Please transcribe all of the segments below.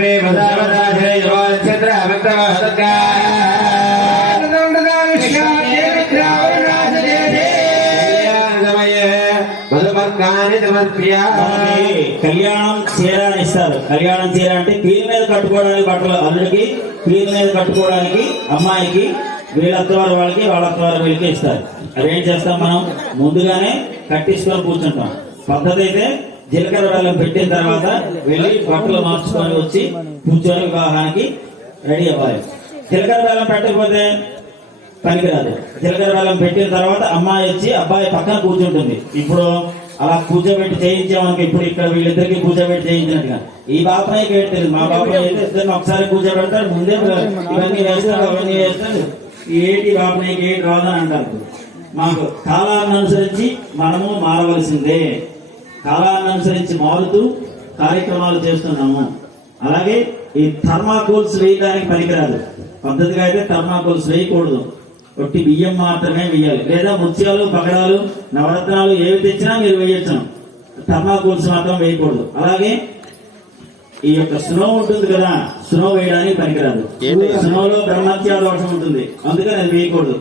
మే మధుమర్కాని సమర్ప్రియా మనకి కళ్యాణం చీర ఇస్తారు. కళ్యాణం చీర అంటే పీల మీద కట్టుకోవడానికి బట్టలు అల్లుడికి పీల మీద కట్టుకోవడానికి అమ్మాయికి వీళ్ళ అత్తవారు వాళ్ళకి వాళ్ళ అత్తవారు వీళ్ళకి ఇస్తారు. అదేం చేస్తాం మనం? ముందుగానే కట్టించుకొని కూర్చుంటాం. పద్ధతి అయితే జీలకర్ర బెల్లం పెట్టిన తర్వాత వెళ్ళి బట్టలు మార్చుకొని వచ్చి కూర్చొని వివాహానికి రెడీ అవ్వాలి. జీలకర్ర బెల్లం పెట్టకపోతే పనికిరాదు. జీలకర్ర బెల్లం పెట్టిన తర్వాత అమ్మాయి వచ్చి అబ్బాయి పక్కన కూర్చుంటుంది. ఇప్పుడు అలా కూర్చోబెట్టి చేయించామనుకో ఇప్పుడు ఇక్కడ వీళ్ళిద్దరికి కూర్చోబెట్టి చేయించినట్టుగా. ఈ బాబాయ్ తెలియదు మా బాబాయ్ అయితే ఇద్దరిని ఒకసారి కూర్చోబెడతారు ముందే ఇవన్నీ వేస్తారు అవన్నీ వేస్తారు ఏంటి బాబాయ్కి ఏంటి రాదని అంటారు. మాకు కాలాన్ని అనుసరించి మనము మారవలసిందే. కాలాన్ని అనుసరించి మారుతూ కార్యక్రమాలు చేస్తున్నాము. అలాగే ఈ థర్మాకోల్స్ వేయడానికి పనికిరాదు. పద్ధతిగా అయితే థర్మాకోల్స్ వేయకూడదు. ఒట్టి బియ్యం మాత్రమే వేయాలి. లేదా ముత్యాలు పగడాలు నవరత్నాలు ఏవి తెచ్చినా మీరు వేయచ్చు. థర్మాకోల్స్ మాత్రం వేయకూడదు. అలాగే ఈ యొక్క స్నో ఉంటుంది కదా స్నో వేయడానికి పనికిరాదు. స్నోలో బ్రహ్మత్యా దోషం ఉంటుంది. అందుకని అది వేయకూడదు.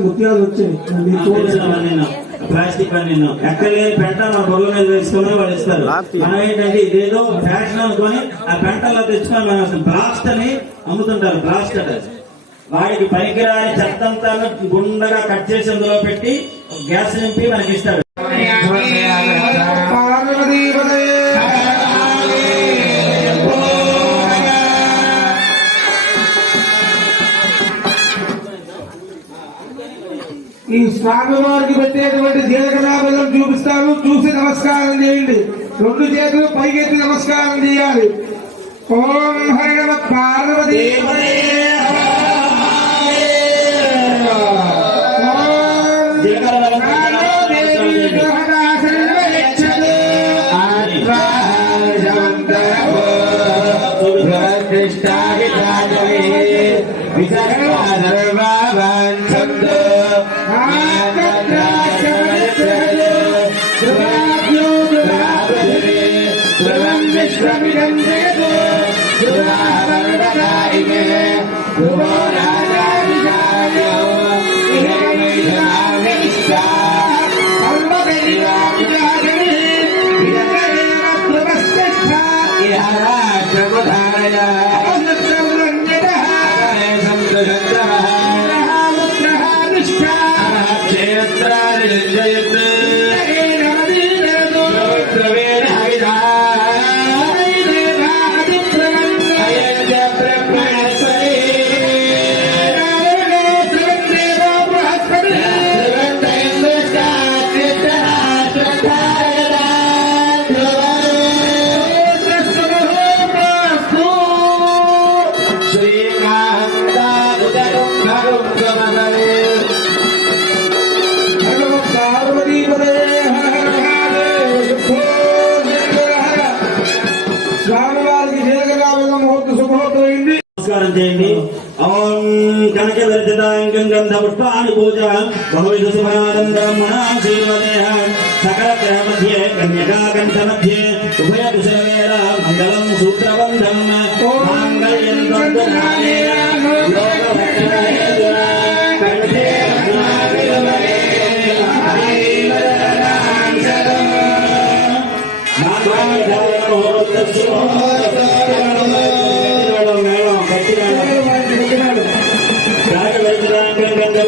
ముత్యాలు వచ్చాయి. ప్లాస్టిక్ అని నేను ఎక్కడ లేని పెంట మన బొర్ల మీద వేసుకొని వాళ్ళు ఇస్తారు. మనం ఏంటంటే ఇదేదో ఫ్యాషన్ అనుకొని ఆ పెంటలో తెచ్చుకొని మనం బ్లాస్ట్ అని అమ్ముతుంటారు బ్లాస్ట్ వాడికి పనికిరాని చెత్తంతా గుండగా కట్ చేసి అందులో పెట్టి గ్యాస్ నింపి మనకి ఇస్తాడు ఈ స్వామివారికి ప్రత్యేకమైన పెట్టేటువంటి దీర్ఘనాభం చూపిస్తాను. చూసి నమస్కారం చేయండి. రెండు చేతులు పైకెత్తి నమస్కారం చేయాలి. ఓం హరి నమ. పార్వతీ. స్వామివారికి శుభముహూర్తమైంది చేయండి ఓం కనక విరచితాంగం గంధ పుష్పాన్ని పూజ బహువిధ శుభానంద మనాశీర్వదేహ సకల గ్రహ మధ్యే కన్యకా కంఠ మధ్యే ఉభయ మంగళం సూత్రబంధం మాంగళ్యం యోగభక్షణేతున కంఠే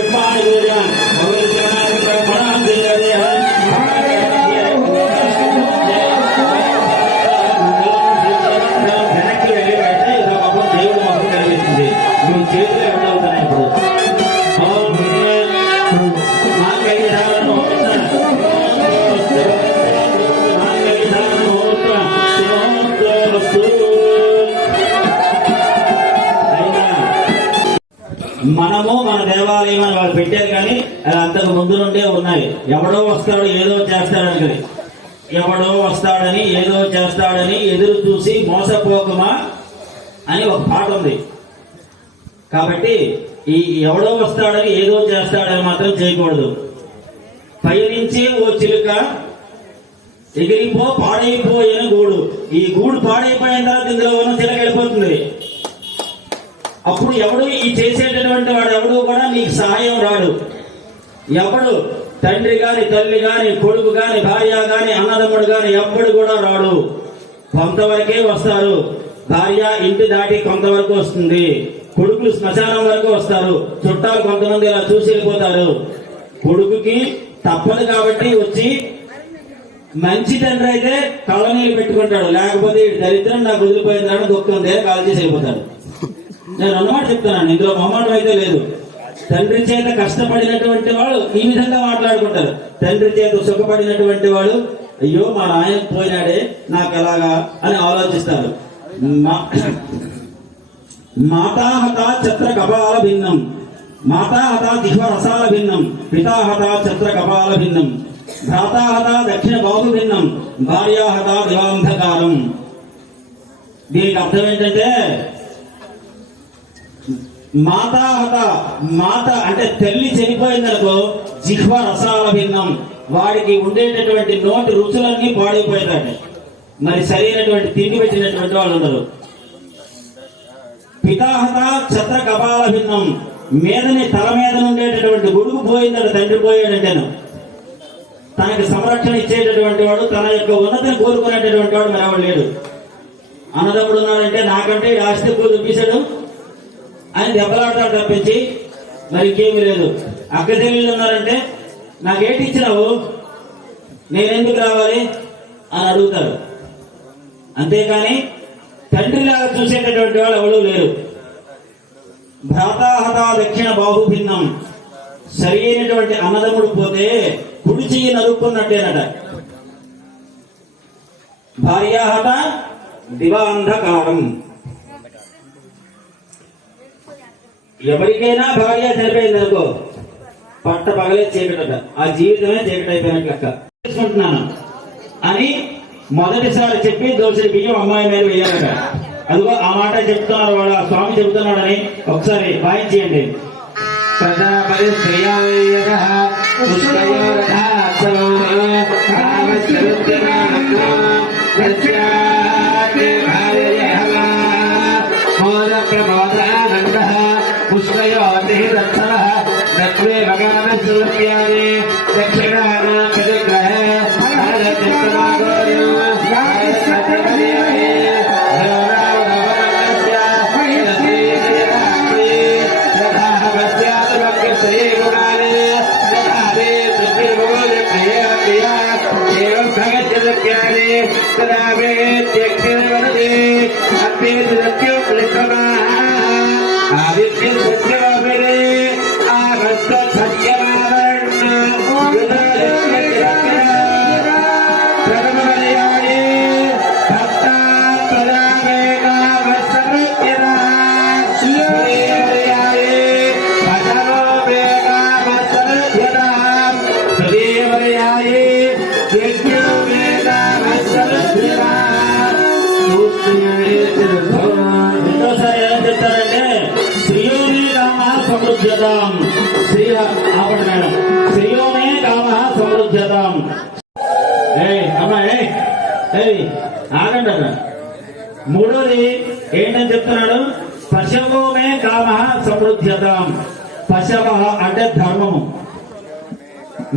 మనము మన దేవాలయం అని వాళ్ళు పెట్టారు కానీ అది అంతకు ముందు నుండే ఉన్నాయి ఎవడో వస్తాడు ఏదో చేస్తాడని కానీ. ఎవడో వస్తాడని ఏదో చేస్తాడని ఎదురు చూసి మోసపోకమా అని ఒక పాట ఉంది. కాబట్టి ఈ ఎవడో వస్తాడని ఏదో చేస్తాడని మాత్రం చేయకూడదు. పైనుంచి ఓ చిలుక ఎగిరిపో పాడైపోయిన గూడు. ఈ గూడు పాడైపోయిన తర్వాత ఇందులో ఉన్న చిలక వెళ్ళిపోతుంది. అప్పుడు ఎవడు ఈ చేసేటటువంటి వాడు ఎవడు కూడా నీకు సహాయం రాడు. ఎవడు తండ్రి గాని తల్లి గాని కొడుకు గాని భార్య గాని అన్నదమ్ముడు గాని ఎవడు కూడా రాడు. కొంతవరకే వస్తారు. భార్య ఇంటి దాటి కొంతవరకు వస్తుంది. కొడుకులు శ్మశానం వరకు వస్తారు. చుట్టాలు కొంతమంది ఇలా చూసి వెళ్ళిపోతారు. కొడుకుకి తప్పదు కాబట్టి వచ్చి మంచి తండ్రి అయితే కళ్ళనీళ్ళు పెట్టుకుంటాడు. లేకపోతే దరిద్రం నాకు వదిలిపోయిందని దుఃఖం దేని కాల్ చేసి వెళ్ళిపోతాడు. నేను అన్నమాట చెప్తున్నాను ఇందులో మొహమాటం అయితే లేదు. తండ్రి చేత కష్టపడినటువంటి వాడు ఈ విధంగా మాట్లాడుకుంటారు. తండ్రి చేత సుఖపడినటువంటి వాడు అయ్యో మా నాయన పోయినాడే నాకు ఎలాగా అని ఆలోచిస్తారు. మాతాహత చత్ర కపాల భిన్నం. మాతాహత జిహ్వ రసాల భిన్నం. పితాహత చత్ర కపాల భిన్నం. భ్రాతాహత దక్షిణ బాహు భిన్నం. భార్యాహత దివాంధకారం దీనికి అర్థం ఏంటంటే మాతాహత మాత అంటే తల్లి చనిపోయిందనుకో జిహ్వ రసాల భిన్నం. వాడికి ఉండేటటువంటి నోటి రుచులన్నీ పాడైపోయిందండి మరి సరైనటువంటి తిండి పెట్టినటువంటి వాళ్ళు ఉండరు పితాహత ఛత్ర కపాల భిన్నం. మీదని తల మీద ఉండేటటువంటి గొడుగు పోయిందని తండ్రి పోయాడంటే తనకి సంరక్షణ ఇచ్చేటటువంటి వాడు తన యొక్క ఉన్నతిని కోరుకునేటటువంటి వాడు మరి లేడు. అన్నదమ్ముడు ఉన్నాడంటే నాకంటే ఆస్తి చూపించాడు. ఆయన దెబ్బలాడతాడు తప్పించి మరి ఇంకేమీ లేదు. అక్క చెల్లెళ్ళు ఉన్నారంటే నాకేంటి ఇచ్చినావు నేనెందుకు రావాలి? అని అడుగుతారు. అంతేకాని తండ్రిలాగా చూసేటటువంటి వాళ్ళు ఎవరు లేరు. భ్రాతాహత దక్షిణ బాహు భిన్నం సరి అయినటువంటి అన్నదమ్ముడు పోతే కుడి చెయ్యి నరుక్కున్నట్టేనట. భార్యాహత దివాంధకారం. ఎవరికైనా భార్య చనిపోయింది అనుకో పట్ట పగలే చీకటట. ఆ జీవితమే చీకట అయిపోయినట్టు లెక్క. చేసుకుంటున్నాను. అని మొదటిసారి చెప్పి దోషుడి బియ్యం అమ్మాయి మీద వేయాలట. అదిగో ఆ మాట చెప్తున్నారు వాడు ఆ స్వామి చెప్తున్నాడని ఒకసారి వాయించేయండి ప్రజాపరి శ్రేయాయ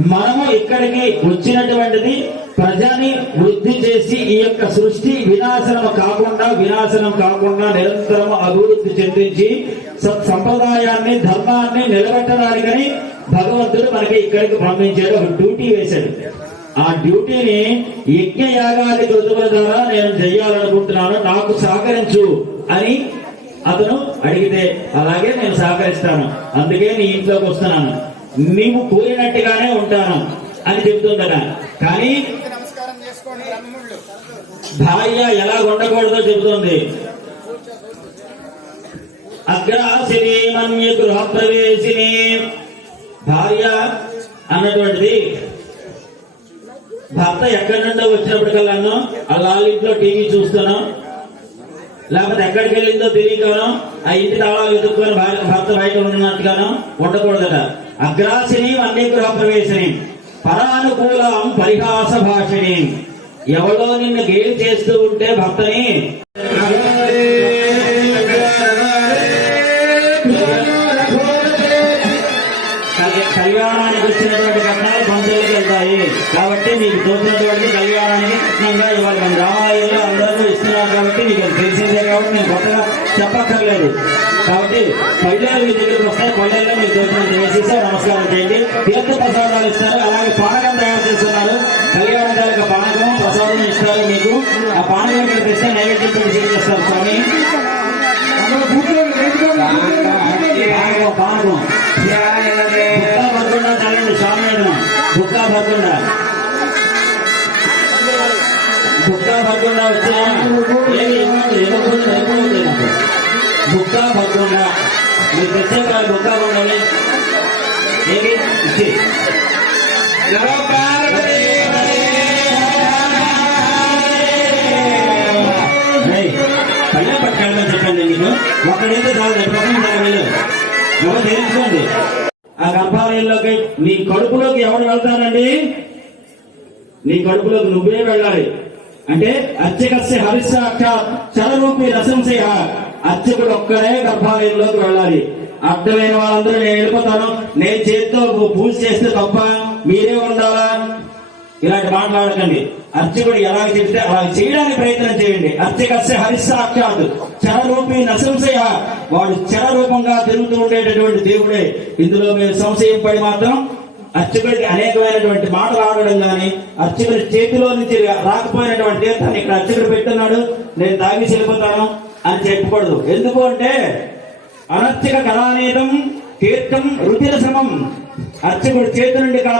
మనము ఇక్కడికి వచ్చినటువంటిది ప్రజని వృద్ధి చేసి ఈ యొక్క సృష్టి వినాశనం కాకుండా వినాశనం కాకుండా నిరంతరం అభివృద్ధి చెందించి సత్ సంప్రదాయాన్ని ధర్మాన్ని నిలబెట్టడానికని భగవంతుడు మనకి ఇక్కడికి పంపించాడు. ఒక డ్యూటీ వేశాడు. ఆ డ్యూటీని యజ్ఞ యాగాది కృతుల ద్వారా నేను చెయ్యాలనుకుంటున్నాను. నాకు సహకరించు అని అతను అడిగితే అలాగే నేను సహకరిస్తాను. అందుకే నీ ఇంట్లోకి వస్తున్నాను. నీవు కోరినట్టుగానే ఉంటాను అని చెబుతుందట. కానీ భార్య ఎలా ఉండకూడదో చెబుతుంది. అగ్రాసిని మన్య గృహ ప్రవేశిని భార్య అన్నటువంటిది. భర్త ఎక్కడి నుండో వచ్చినప్పటికల్లాను అలా ఇంట్లో టీవీ చూస్తాను లేకపోతే ఎక్కడికి వెళ్ళిందో తెలియకను ఆ ఇంటి తాళాలు ఎదుర్కొని భర్త బయట ఉన్నట్టుగాను ఉండకూడదట. అగ్రాసిని అన్ని ప్రవేశని పరానుకూలం పరిహాస భాషని. ఎవరో నిన్ను గేలి చేస్తూ ఉంటే భక్తని. కళ్యాణానికి వచ్చినటువంటి కట్నాలు పంతులకి వెళ్తాయి. కాబట్టి మీకు తోచినటువంటి కళ్యాణానికి కృష్ణంగా ఇవ్వాలి మన రామాలయంలో అందరూ ఇస్తున్నారు కాబట్టి మీకు తెలిసిందే కాబట్టి నేను కొత్తగా చెప్పక్కర్లేదు. కాబట్టి కళ్యాణ్ మీ దగ్గరికి వస్తాయి పల్లెల్లో మీరు దర్శనం వేసేసి నమస్కారం చేయండి. తీర్థ ప్రసాదాలు ఇస్తారు. అలాగే పానకం తయారు చేస్తున్నారు. కళ్యాణ తాలూకా పానకం ప్రసాదం ఇస్తారు మీకు. ఆ పానకం ఇక్కడ తెస్తే నైవేద్యం పెట్టి చేస్తారు స్వామి. పానకం పానకం బుక్కా స్వామి బుక్కా భరకుండా బుక్కా భరకుండా వచ్చిన ఏమి ఇవ్వండి ఇవ్వకుండా ఇవ్వకూడదు తెచ్చే కాదు బుక్కా కొండాలి ఏమి చెప్పండి మీకు ఒకడైతే చాలు ఎవరు తెలుసుకోండి ఆ గర్భాలయంలోకి నీ కడుపులోకి ఎవరు వెళ్తారండి నీ కడుపులోకి నువ్వే వెళ్ళాలి అంటే అర్చకస్య హరిశాక్ష చరరూపి రసంశయ అర్చకుడు ఒక్కడే గర్భాలయంలోకి వెళ్ళాలి. అర్థమైన వాళ్ళందరూ నేను వెళ్ళిపోతాను. నేను చేతితో పూజ చేస్తే తప్ప మీరే ఉండాలా? ఇలాంటి మాట్లాడకండి. అర్చకుడు ఎలా చెప్తే అలా చేయడానికి ప్రయత్నం చేయండి. అర్చకస్య హరిసాక్షాత్ చరరూపి నశంశయ వాడు చరరూపంగా తిరుగుతూ ఉండేటటువంటి దేవుడే. ఇందులో మీరు సంశయం పడి మాత్రం అర్చకుడికి అనేకమైనటువంటి మాటలు ఆడడం కానీ అర్చకుడి చేతిలో నుంచి రాకపోయినటువంటి తీర్థాన్ని ఇక్కడ అర్చకుడు పెట్టున్నాడు నేను తాగి వెళ్ళిపోతాను. అని చెప్పకూడదు. ఎందుకు అంటే అనర్చక కళానీతం తీర్థం రుచిర సమం అర్చకుడు చేతి నుండి కా